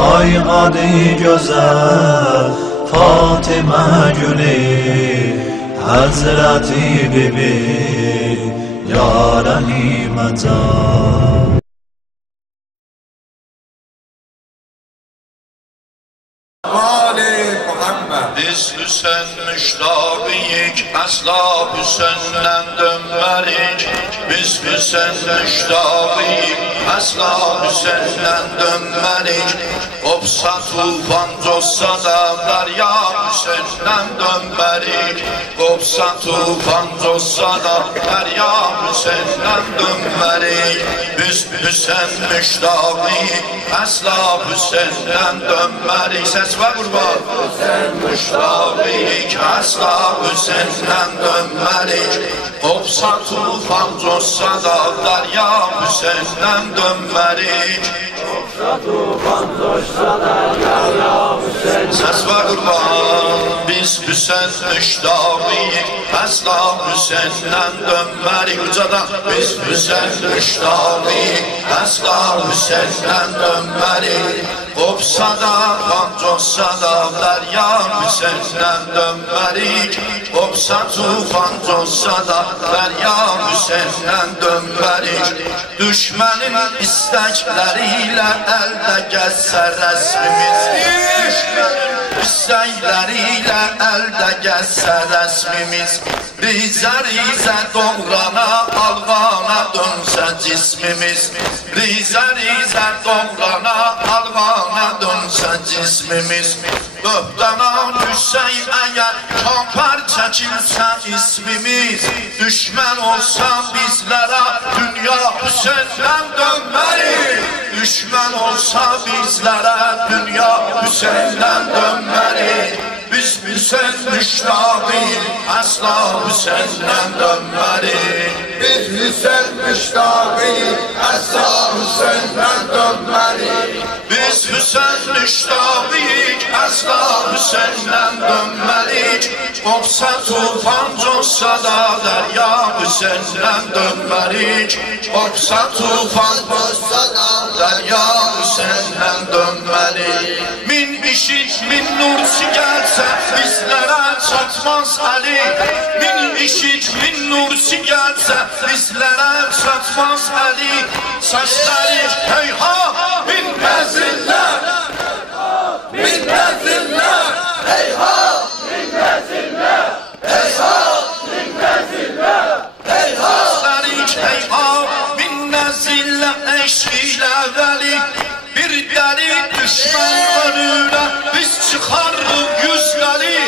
Ay adı güzel Fatıma Gülü Hazreti Bibi Yarani Macan. Biz Hüseyin müştabiyik, asla Hüseyin'den dönmerik. Biz Hüseyin müştabiyik, asla Hüseyin'den dönmerik. Kopsa tufan cossa da derya Hüseyin'den dönmerik. Kopsa tufan cossa da derya Hüseyin'den dönmerik. Biz Hüseyin müştabiyik, asla Hüseyin'den dönmerik. Ses var kurban. Müştabik asla Hüseyin'den dönmerik. Kopsa tufan cossa da derya Hüseyin'den dönmerik. Kopsa tufan cossa da derya Hüseyin'den. Ses var kurban. Biz Hüseyin müştabik asla Hüseyin'den dönmerik. Ucadan biz Hüseyin müştabik asla Hüseyin'den dönmerik. Kopsa da pancossa da derya Hüseyin'den dönmerik. Kopsa tufan cossa da derya Hüseyin'den dönmerik. Düşmenin istekleriyle elde gezse resmimiz. Düşmenin istekleriyle elde gezse resmimiz. Rize rize doğrana alvana dönse cismimiz. Rize rize doğrana alvana dönse cismimiz. Böhtana düşsey eğer kapar çekilse ismimiz. Düşman olsa bizlere dünya Hüseyin'den dönmerik. Düşman olsa bizlere dünya Hüseyin'den dönmerik. Biz Hüseyin müştabik asla Hüseyin'den dönmerik. Biz Hüseyin müştabik asla Hüseyin'den dönmerik. Biz Hüseyin müştabik asla Hüseyin'den dönmerik. Kopsa tufan cossa da derya Hüseyin'den dönmerik. Kopsa tufan cossa da derya Hüseyin'den dönmerik. Min işit min nursi gelse bizlere çatmaz Ali. Min işit min nursi gelse bizlere çatmaz Ali. Saçları heyha min meziller, min meziller, heyha min meziller, heyha min meziller, heyha. Saçları heyha min meziller eşkiyle veli. Bir deli düşman önüne biz çıkarırız yüzleri.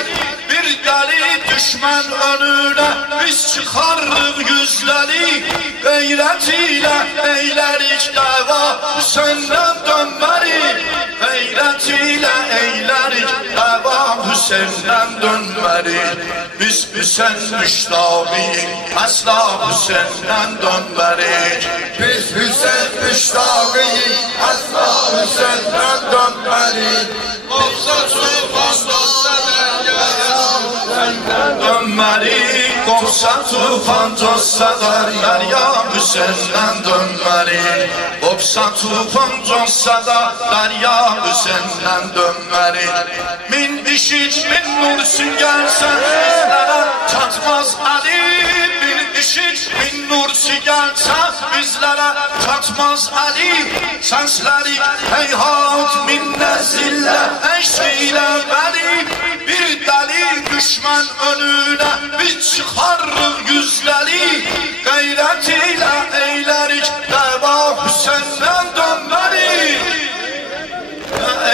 Bir deli düşman önüne biz çıkarırız yüzleri. Gayretiyle eylerik dava Hüseyin'den dönmerik. Gayretiyle eylerik dava Hüseyin'den dönmerik. Biz Hüseyin müştabik asla Hüseyin'den dönmerik. Biz Hüseyin müştabik asla Hüseyin'den dönmerik. Kopsa tufan cossa deryaya Hüseyin'den dönmerik. Kopsa tufan cossa derya Hüseyin'den dönmerik. Kopsa tufan cossa da derya Hüseyin'den dönmerik. Min işit min nursi gelse bizlere çatmaz Ali. Min işit min nursi gelse bizlere çatmaz Ali. Sensleri heyhat min nezille eşkiyle veli. Bir deli düşman önüne biz çıkarırız yüzleri. Gayretiyle eylerik dava Hüseyin'den dönmerik.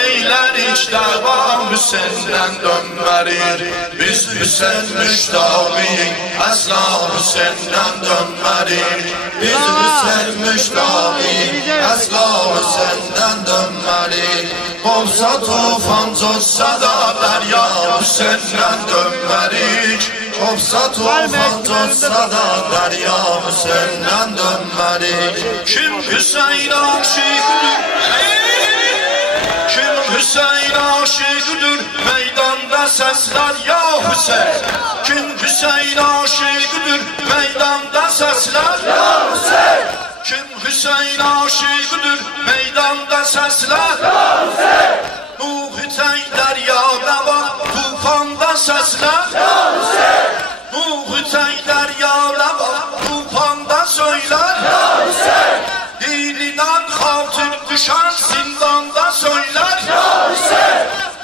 Eylerik dava Hüseyin'den dönmerik. Biz Hüseyin müştabik asla Hüseyin'den dönmerik. Biz Hüseyin müştabik asla Hüseyin'den dönmerik. Kopsa tufan cossa da derya Hüseyin'den dönmerik. Kopsa tufan cossa da derya Hüseyin'den dönmerik. Kim Hüseyin aşıktır? Kim Hüseyin aşıktır? Meydanda sesler ya Hüseyin. Kim Hüseyin aşıktır? Meydanda sesler ya Hüseyin. Kim Hüseyin aşıktır? Meydanda sesler ya Hüseyin. sesler Nuh teyler yâle bak tufanda söyler Dininden hatır düşen zindanda söyler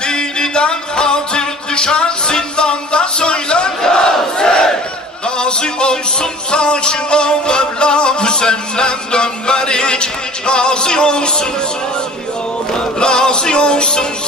Dininden hatır düşen zindanda söyler Razı olsun ta ki o Mevla Hüseyin'den dönmerik Razı olsun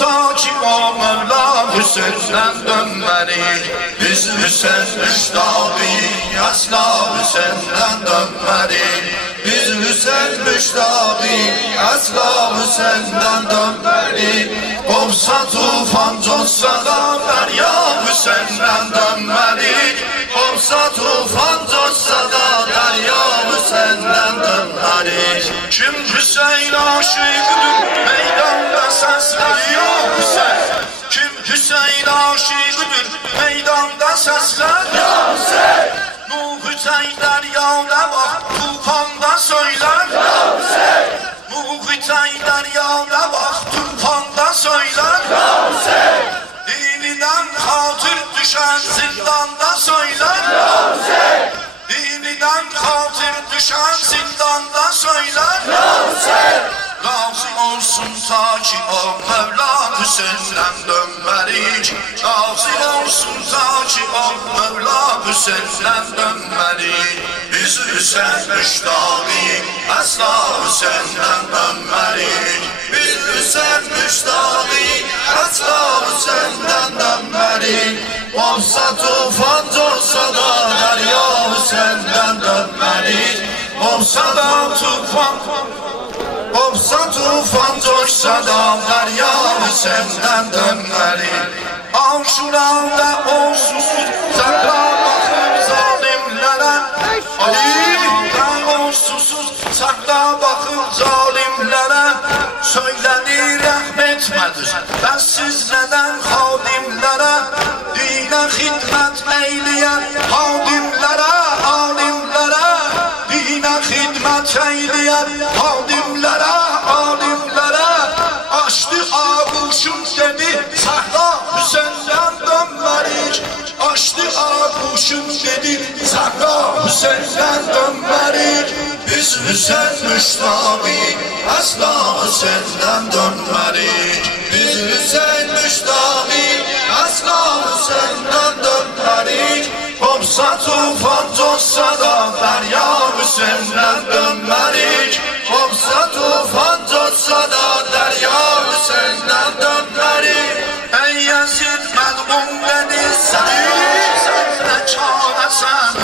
ta ki o Mevla Hüseyin'den dönmerik Biz Hüseyin müştağıyız asla Hüseyin'den dönmerik Biz Hüseyin müştağıyız asla Hüseyin'den dönmerik Kopsa tufan coşsa da derya Hüseyin'den dönmerik Kopsa tufan coşsa da derya Hüseyin'den dönmerik Kim Hüseyin aşıqıdır meydanda sesler ya Hüseyin Kim Hüseyin aşıqıdır meydanda sesler ya Hüseyin Nuh teyler yâle bak tufanda söyler ya Hüseyin Nuh teyler yâle bak tufanda söyler ya Hüseyin Dininden hatır düşen zindanda söyler ya Hüseyin Dininden hatır düşen zindanda söyler ya Hüseyin Razı olsun ta ki o Mevla Hüseyin'den dönmerik Razı olsun ta ki o Mevla Hüseyin'den dönmerik Biz Hüseyin müştağıyız asla Hüseyin'den dönmerik Biz Hüseyin müştağıyız asla Hüseyin'den dönmerik Olsa tufan coşsa da derya Hüseyin'den dönmerik Olsa da tufan Kopsa tufan coşsa da derya Hüseyin'den dönmerik Aşura'da o susuz sakla bakın zalimlere Ali'den o susuz sakla bakın zalimlere Söylenir rahmetmedir ben siz neden hadimlere Dine hidmet eyleyen hadimlere alimlere Dine hidmet eyleyen hadimlere Açtı ağuşum dedi Zahra Hüseyin'den dönmerik Açtı ağuşum dedi Zahra Hüseyin'den dönmerik Biz Hüseyin müştağıyız asla Hüseyin'den dönmerik Biz Hüseyin müştağıyız asla Hüseyin'den dönmerik Kopsa tufan coşsa da derya Hüseyin'den dönmerik Kopsa tufan coşsa da derya Hüseyin'den dönmerik Ey Yazid mel'un dedi seni ne çaresen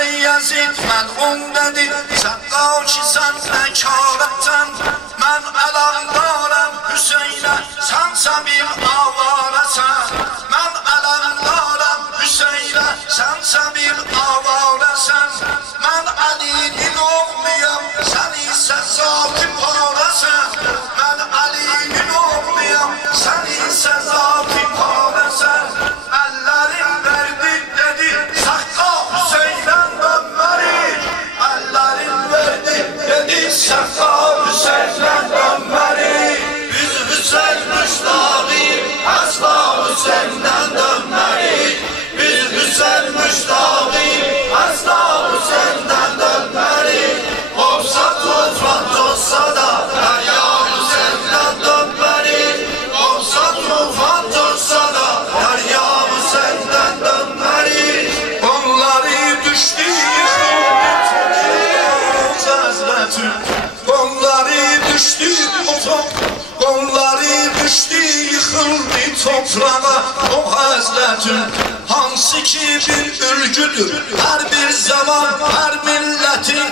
Ey Yazid mel'un dedi sen ki sen ne çareten Ben alandarım Hüseyin'e sense bir avaresen Ben alandarım Hüseyin'e sense bir avaresen Ben Ali'nin oğluyum sen ise zat-ı paresen Ben Ali'nin oğluyum sen ise zat-ı paresen Ellerim verdi dedi sakla Hüseyin'den dönmerik Ellerim verdi dedi sakla Hüseyin'den dönmerik Biz Hüseyin müştağıyız asla Hüseyin'den dönmerik Biz Hüseyin müştağıyız asla Hüseyin'den dönmerik Kopsa tufan coşsa da derya Hüseyin'den dönmerik Kopsa tufan coşsa da derya Hüseyin'den dönmerik Onları düştü Hazretü Onları düştü Onları düştü yıkıldı toprağa o Hazretün Hansı ki bir ülgüdür her bir zaman her milletin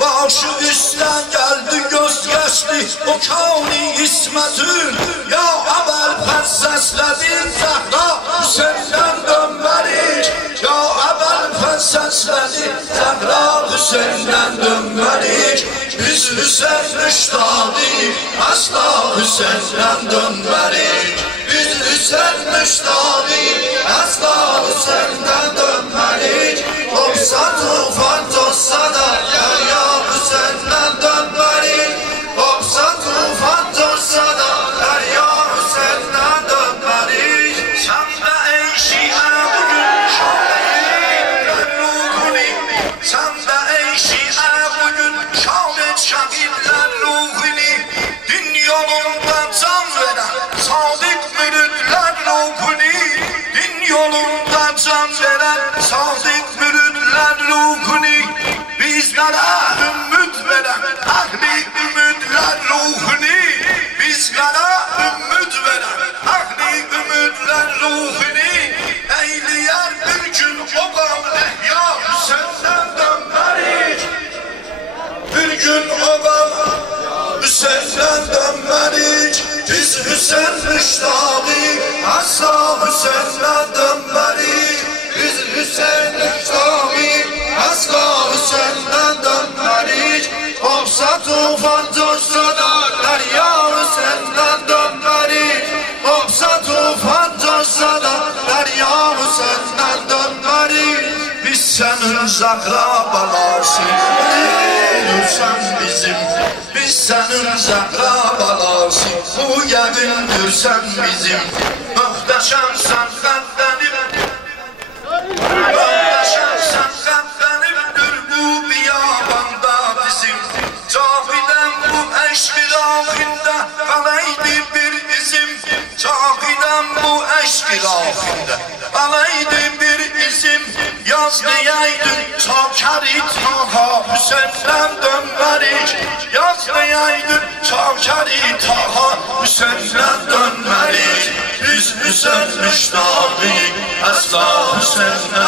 Başı üstüne geldi göz geçti o kavni İsmet'ün Ya evvel pes sesledin Zahra Hüseyin'den dönmerik Ya evvel pes sesledin Zahra Hüseyin'den dönmerik Biz Hüseyin müştağıyız asla Hüseyin'den dönmerik Biz Hüseyin müştağıyız asla Hüseyin'den dönmerik Kopsa tufan coşsa da derya Hüseyin'den dönmerik Kopsa tufan coşsa da derya Hüseyin'den dönmerik Sen de ey Şia can veren sadık müritler ruhuni, bizlere ümit veren ahli ümitler ruhuni, bizlere ümit veren ahli ümitler ruhuni, eyleyer bir gün oğlan ehya Hüseyin'den dönmerik, bir gün oğlan Hüseyin'den dönmerik. Biz Hüseyin müştağıyık, asla Hüseyin'den dönmerik. Biz Hüseyin müştağıyık, asla Hüseyin'den dönmerik. Olsa tufan coşsa da derya Hüseyin'den dönmerik. Olsa tufan coşsa da derya Hüseyin'den dönmerik. Biz senin zakrabalasın, sen bizim. Biz senin zakrabalasın, bu yemindir sen bizim. Muhteşemsen kaddenim, muhteşemsen kaddenimdir bu biyabanda bizim. Cahiden bu eşk ilahinde kalaydı bir izim. Cahiden bu eşk ilahinde kalaydı bir izim. Yaz diyeydin çakeri taha Hüseyin'den dönmerik. Yaz diyeydin çakeri taha Hüseyin'den dönmerik. Biz Hüseyin müştağıyık, asla Hüseyin'den